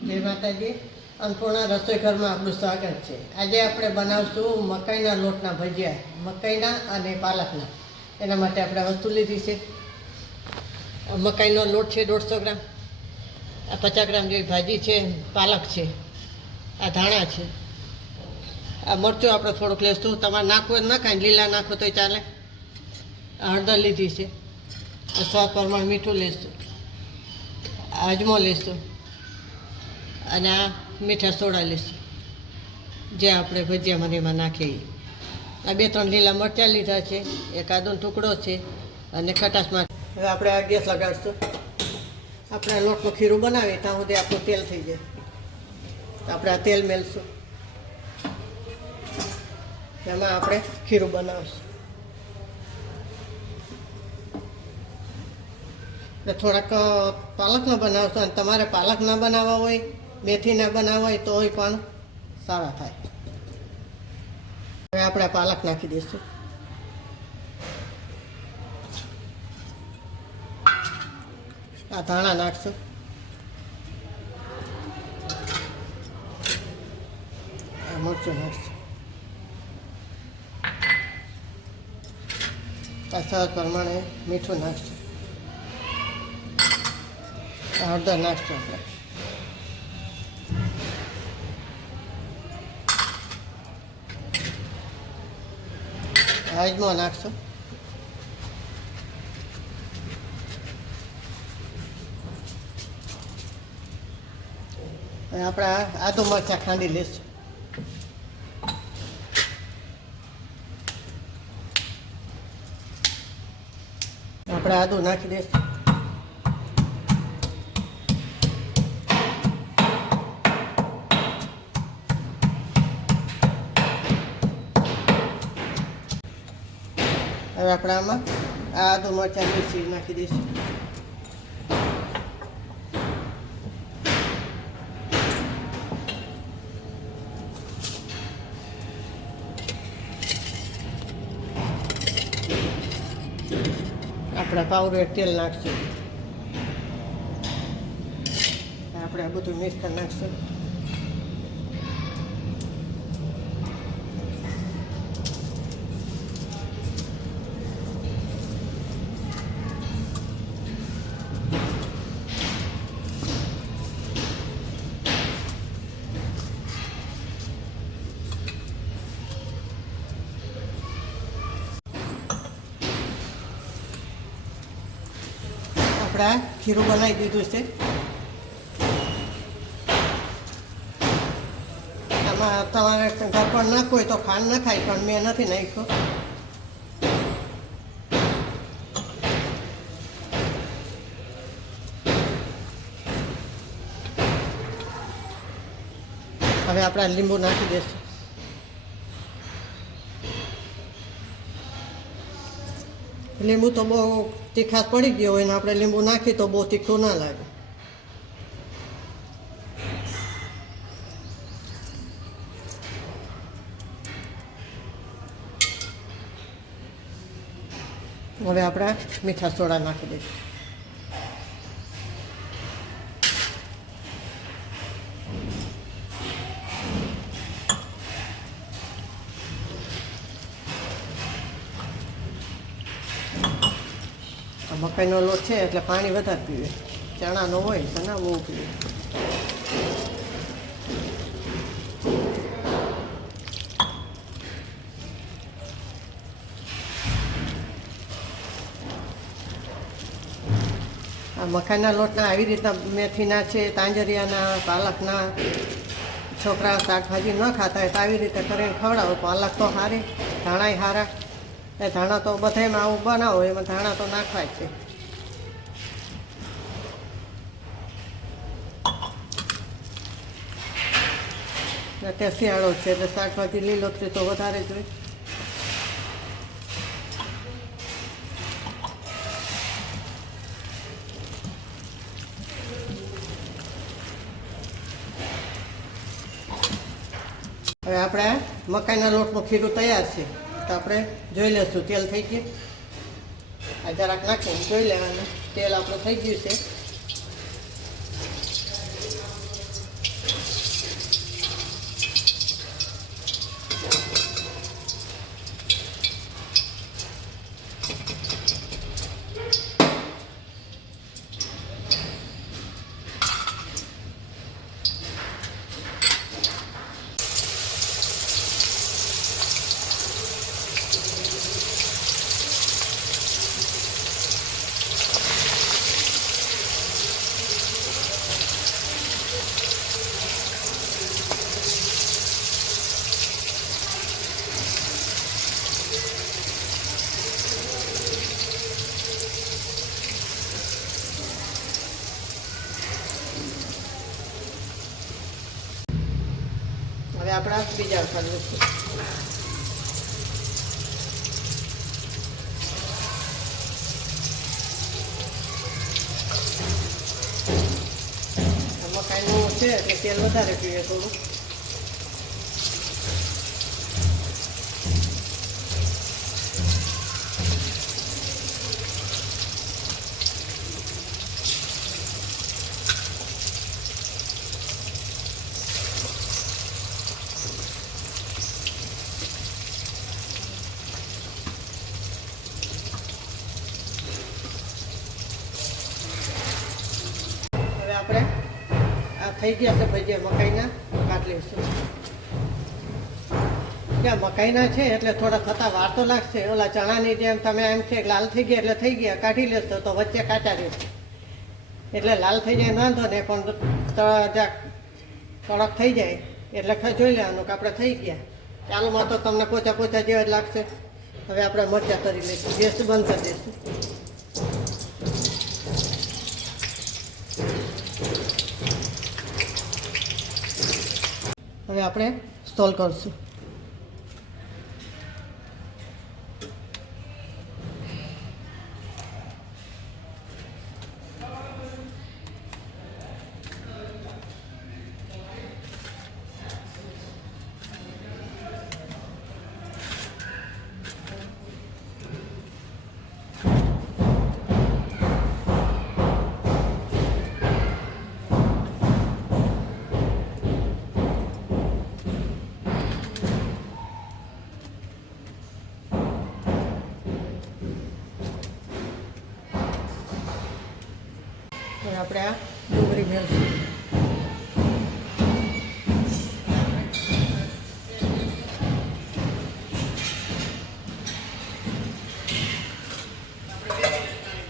જય માતાજી. અન્નપૂર્ણા રસોઈ ઘરમાં આપણું સ્વાગત છે. આજે આપણે બનાવશું મકાઈના લોટના ભજીયા, મકાઈના અને પાલકના. એના માટે આપણે વસ્તુ લીધી છે. મકાઈનો લોટ છે 150 ગ્રામ, આ 50 ગ્રામ જેવી ભાજી છે, પાલક છે, આ ધાણા છે, આ મરચું આપણે થોડુંક લેશું. તમારે નાખવું ન કાંઈ, લીલા નાખો તોય ચાલે. આ હળદર લીધી છે, આ સ્વાદ પ્રમાણે મીઠું લેશું, અજમો લેશું અને આ મીઠા સોડા લેશું, જે આપણે ભજીયામાં એમાં નાખીએ. આ 2-3 લીલા મરચાં લીધા છે, એક આદુનો ટુકડો છે અને ખટાશમાં. હવે આપણે આ ગેસ લગાડશું. આપણે લોટનું ખીરું બનાવીએ ત્યાં સુધી આપણું તેલ થઈ જાય. તો આપણે આ તેલ મેળશું, એમાં આપણે ખીરું બનાવીશું. થોડાક પાલકના બનાવશો અને તમારે પાલક ના બનાવવા હોય, મેથી ના બનાવવા હોય તોય પણ સારા થાય. હવે આપણે પાલક નાખી દઈશું. આ ધાણા નાખશું, આ મરચું નાખશું, આ સ્વાદ પ્રમાણે મીઠું નાખશું, હળદર નાખશું આપણે, અજમો નાખશું, આપણે આદુ મરચાં ખાંડી લઈશું. આપણે આદુ નાખી દઈશું. હવે આપણે આમાં આદુ મરચાં મિરચી નાખી દઈશું. આપણે પાવડર તેલ નાખશું. આપણે આ બધું મિક્સ કરી નાખશું. આપણે ખીરું બનાવી દીધું છે. આમાં તમારે ગરપણ નાખવું હોય તો ખાંડ નખાય, પણ મેં નથી નાખ્યો. હવે આપણે લીંબુ નાખી દઈશું. લીંબુ તો બહુ તીખાશ પડી ગયો હોય ને આપણે લીંબુ નાખીએ તો બહુ તીખું ના લાગે. હવે આપણે મીઠા સોડા નાખી દઈશું. મકાઈનો લોટ છે એટલે પાણી વધારે પીવે, ચણાનો હોય તો ના બહુ પીવે. આ મકાઈના લોટના આવી રીતના મેથીના છે, તાંજરિયાના, પાલકના. છોકરા શાકભાજી ન ખાતા હોય તો આવી રીતે કરીને ખવડાવો. પાલક તો સારી, ધાણાય સારા. એ ધાણા તો બધામાં આવું બનાવો, એમાં ધાણા તો નાખવા જ છે. અત્યારે શિયાળો છે એટલે શાકભાજી લીલોતરી તો વધારે જોઈએ. હવે આપણે મકાઈના લોટનું ખીરું તૈયાર છે. તો આપણે જોઈ લઈશું તેલ થઈ ગયું. આ જરાક નાખીને જોઈ લેવાનું તેલ આપણું થઈ ગયું છે. હવે આપણા બીજા વખત લઈશું. મકાઈનું છે એટલે તેલ વધારે પીએ થોડું. આપણે આ થઈ ગયા છે ભજીયા મકાઈના, કાઢી લઈશું. ત્યાં મકાઈના છે એટલે થોડા થતા વાર તો લાગશે. ઓલા ચણાની જેમ તમે એમ છે લાલ થઈ ગયા એટલે થઈ ગયા, કાઢી લેશો તો વચ્ચે કાચા રહેશે. એટલે લાલ થઈ જાય વાંધો ને, પણ કડક થઈ જાય એટલે જોઈ લેવાનું કે આપણે થઈ ગયા. ચાલુમાં તો તમને પોચા પોચા જેવા જ લાગશે. હવે આપણે મરચાં કરી લઈશું, ગેસ બંધ કરી દઈશું. હવે આપણે સ્ટોલ કરશું. હવે આપણે આ ડુંગળી મેળશું.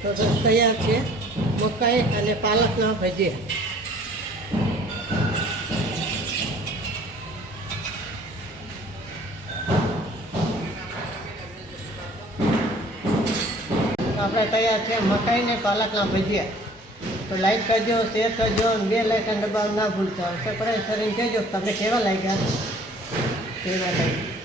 તો તૈયાર છે મકાઈ અને પાલકના ભજીયા. આપણે તૈયાર છે મકાઈ ને પાલકના ભજીયા. તો લાઈક કરજો, શેર કરજો અને બે લાઇકન દબાવવાનું ના ભૂલતા. સબસ્ક્રાઈબ કરીને કહેજો તમને કેવા લાગ્યા. કેવા લાગ્યા.